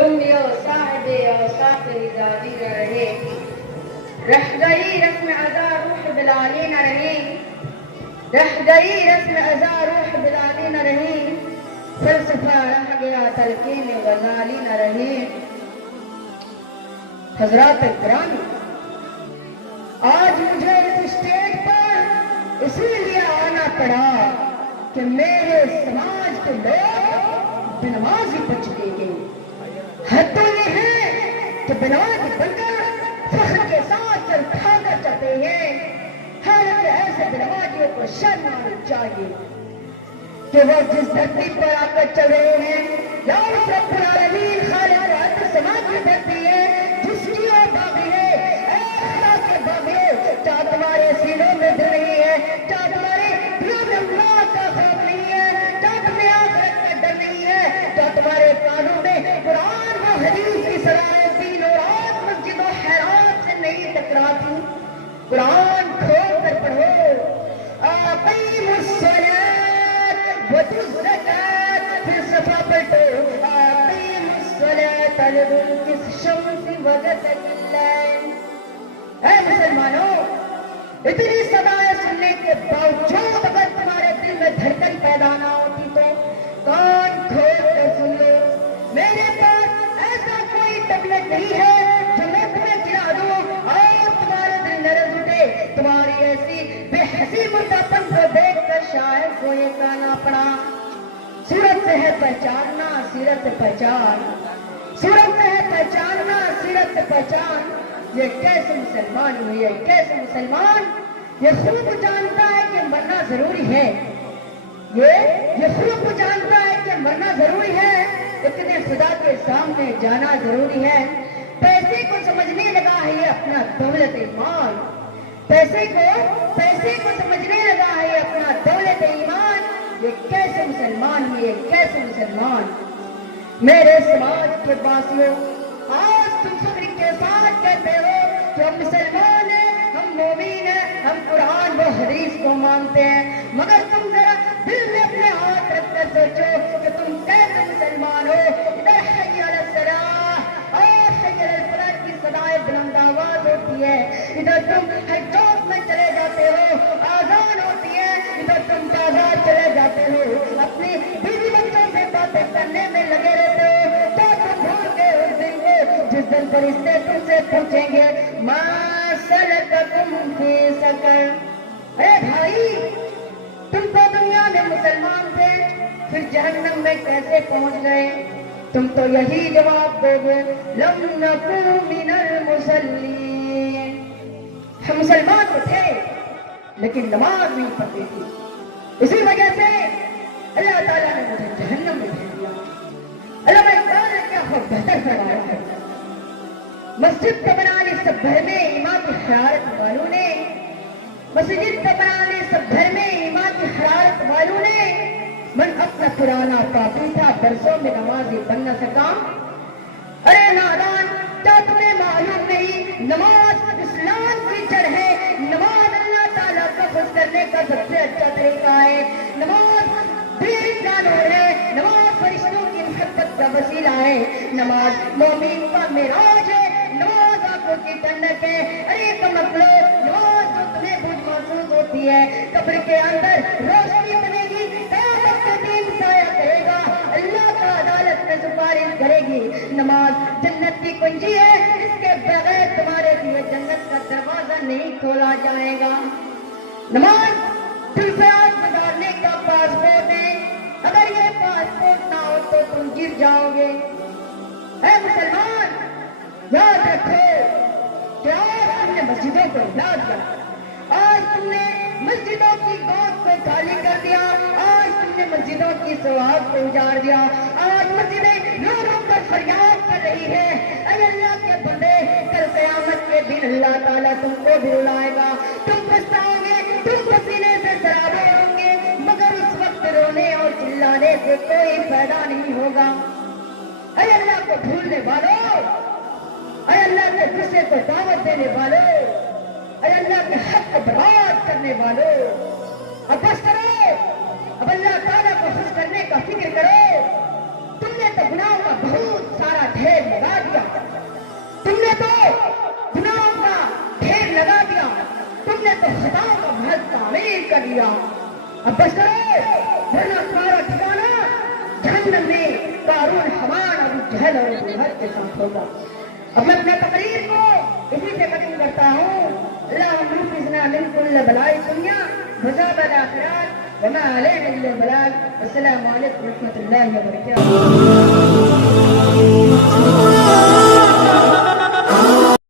लुंगी और साहिबे और साफिर जादी न रहे, रह गई रस्म अज़ा रूह बिलाली न रही, रह गई रस्म अज़ा रूह बिलाली न रही, फलसफा रह गया तलकीन गज़ाली न रही। हज़रात किराम, आज मुझे इस स्टेज पर इसीलिए आना पड़ा कि मेरे समाज के लोग बेनमाजी बच गए। हद तो ये है कि बेनमाजी बनकर फख्र के साथ सर उठाकर चलते हैं। हालांकि ऐसे बेनमाजियों को शर्म आनी चाहिए कि वो जिस धरती पर आकर चल रहे हैं, या उस रब्बुल आलमीन खालिक हद समाज की धरती है जिसकी वो बागी है, ऐसा के बागी क्या तुम्हारे सीनों में दिल नहीं है, क्या तुम्हारे दिलों में अल्लाह का खौफ नहीं है, क्या तुम्हें आखिरत का डर नहीं है, क्या तुम्हारे कानों में कुरान व हदीस की सलाहें दिन और रात मस्जिदों हैरात से नहीं टकराती। कुरान खोल कर पढ़ो, अक़ीमुस्सलात व तुज़्ज़कात, फिर सफा पलटो, अक़ीमुस्सलात लिदुल्किस शम्सी व ग़सक़िल लैल। ऐ मुसलमानों, इतनी सदाएं सुनने के बावजूद अगर तुम्हारे दिल में धड़कन पैदा ना होती तो कान खोल कर सुन लो। मेरे पास ऐसा कोई टैबलेट नहीं है जो मैं तुम्हें गिरा दूं और तुम्हारे दिल नरज उठे। तुम्हारी ऐसी बेहसी मुर्दापन को देखकर शायद कोई कहना पड़ा, सूरत से है पहचानना सीरत पहचान, सूरत से है पहचानना सीरत पहचान। ये कैसे मुसलमान हुई है, कैसे मुसलमान ये खूब जानता है कि मरना जरूरी है, ये खूब जानता है कि मरना जरूरी है, इतने खुदा के सामने जाना जरूरी है। पैसे को समझने लगा है ये अपना दौलत ईमान, पैसे को समझने लगा है ये अपना दौलत ईमान। ये कैसे मुसलमान हुई है, कैसे मुसलमान। मेरे समाज के वासियों, आज तुम फख्र के साथ कहते हो कि हम मुसलमान हैं, हम मोमीन हैं, हम कुरान व हदीस को मानते हैं, मगर तुम जरा दिल में अपने हाथ रखकर सोचो कि तुम कैसे मुसलमान हो। इधर हय्य अला सलाह और हय्य अल फलाह की सदाएं बुलंद आवाज होती है, इधर तुम हर चौक में चले जाते हो, आजान होती है, इधर तुम बाजार चले जाते हो, अपनी बीवी बच्चों से बातें करने में लगे रहते हो। तो तुम भूल गए उस दिन को जिस दिन फरिश्ते तुमसे पूछेंगे मा सलककुम फी सकर। अरे भाई, तुम तो दुनिया में मुसलमान थे, फिर जहन्नम में कैसे पहुंच गए? तुम तो यही जवाब दोगे, लम नकू मिनल मुसल्लीन। हम मुसलमान तो थे लेकिन नमाज नहीं पढ़ते थे, इसी वजह से अल्लाह ताला ने मुझे जहन्नम में भेज दिया। अल्लाह इकबाल ने क्या खूब बेहतर फरमाया है, मस्जिद तो बनाने सब भर में ईमान की हरारत वालों ने, मस्जिद तो बनाने सब भर में ईमान की हरारत वालों ने, मन अपना पुराना पापी था, बरसों में नमाजी बन न सका। अरे नादान, क्या तुम्हें मालूम नहीं नमाज इस्लाम की जड़ है, नमाज अल्लाह ताला को खुश करने का सबसे अच्छा तरीका है, नमाज दीन का नूर है, नमाज फरिश्तों की मोहब्बत का वसीला है, नमाज मोमिन का मिराज है, नमाज आंखों की ठंडक है। अरे कमकलो, नमाज जो तुम्हें बुझ महसूस होती है, कब्र के अंदर रोशनी बनेगी, क़यामत के दिन साया करेगा, अल्लाह का अदालत में सुपारिश करेगी। नमाज जन्नत की कुंजी है, इसके बगैर तुम्हारे लिए जन्नत का दरवाजा नहीं खोला जाएगा। नमाज दिल पे आग गुजारने का पासपोर्ट है, अगर ये पासपोर्ट ना हो तो तुम गिर जाओगे। ऐ मुसलमान, याद रखो कि आज तुमने मस्जिदों को याद करा, आज तुमने मस्जिदों की गोद को खाली कर दिया, आज तुमने मस्जिदों की सवाब को उजाड़ दिया, आज मस्जिदें लोगों पर फरियाद कर रही है। अरे अल्लाह के बंदे, कल क़यामत के दिन अल्लाह ताला तुमको भी बुलाएगा, तुम पछताओगे, तुम पसीने से सराबे होंगे, मगर उस वक्त रोने और चिल्लाने से कोई फायदा नहीं होगा। अरे अल्लाह को भूलने वालों, अरे अल्लाह के गुस्से को दावत देने वालों, अरे अल्लाह के हक को बर्बाद करने वालों, अब बस करो, अब अल्लाह ताला को खुश करने का फिक्र करो। तुमने तो गुनाहों का बहुत सारा ढेर تو گناہوں کا ڈھیر لگا دیا، تم نے تو خطاؤں کا محل تعمیر کر لیا۔ اب بس کرو ورنہ تمہارا ٹھکانہ جہنم میں قارون، حمان، ابو جہل اور ابو لہب کے ساتھ ہوگا۔ اب میں اپنے تقریر کو اسی سے ختم کرتا ہوں۔ اللہم احفظنا من کل بلاء الدنیا وعذاب الآخرة وما علینا الا البلاغ۔ السلام علیکم ورحمۃ اللہ وبرکاتہ۔